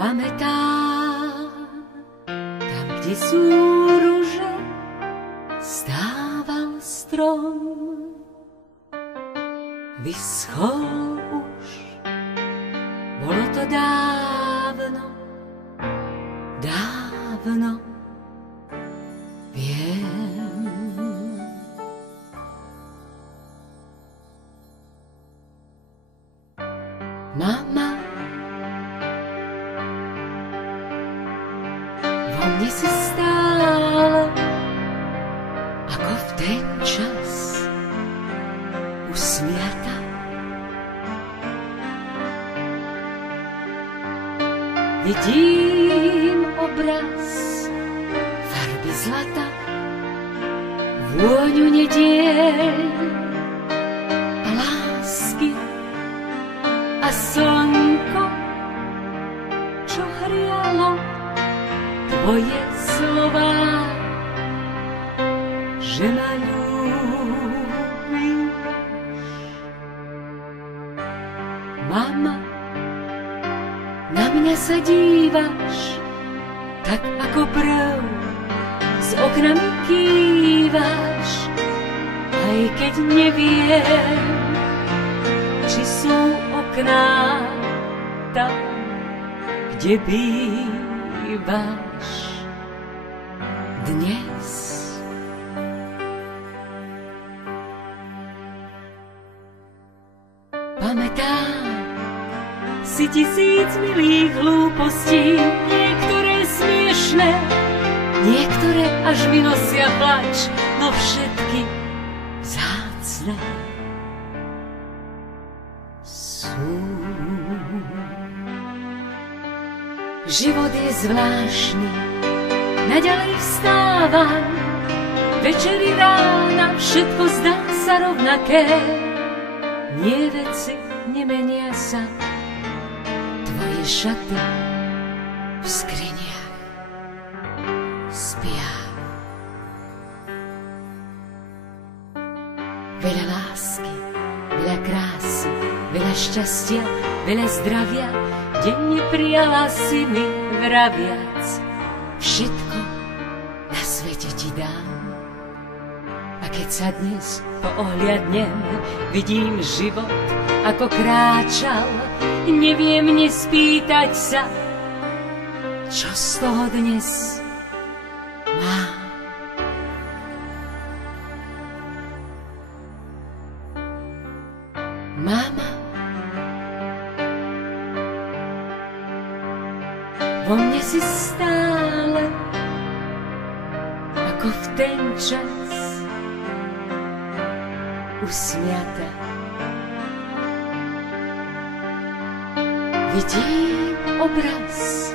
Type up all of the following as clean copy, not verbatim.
Pamätám, tam, kde sú ruže, stával strom. Vyschol už, bolo to dávno, dávno, viem. Mama, vo mne si stála, ako v ten čas usmiata. Vidím obraz farby zlata, vôňu nediel a lásky a slnko, čo hrialo tvoje slová, že ma ľúbiš. Mama, na mňa sa dívaš, tak ako prv, z okna mi kývaš, aj keď neviem, či sú okná tam, kde bývaš dnes. Pamätám si 1000 milých hlúpostí, niektoré smiešné, niektoré až vynosia plač, no všetky vzácne sú. Život je zvláštny, naďalej vstávam, večeri rána, všetko zdá sa rovnaké, nie veci nemenia sa, tvoje šaty v skriniach spia. Veľa lásky, veľa krásy, veľa šťastia, veľa zdravia, denne prijala si mi vraviac, všetko na svete ti dám. A keď sa dnes poohliadnem, vidím život, ako kráčal, neviem nespýtať sa, čo z toho dnes mám. Mama, vo mne si stále, ako v ten čas, usmiata. Vidím obraz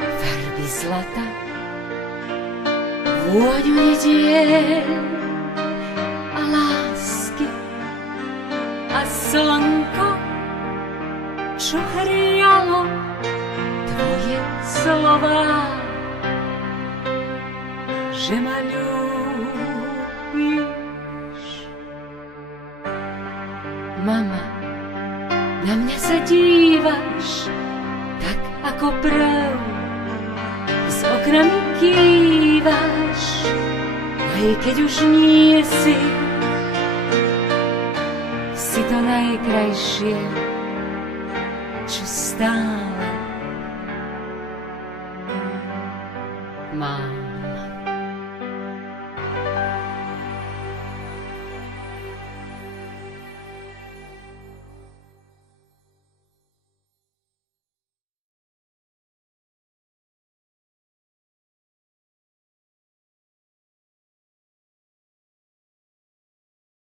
farby zlata, vôňu nediel a lásky a slnko, čo hrialo tvoje slová, že ma ľúbiš. Mama, na mňa sa dívaš, tak ako prv, z okna mi kývaš, aj keď už nie si, si to najkrajšie, čo stále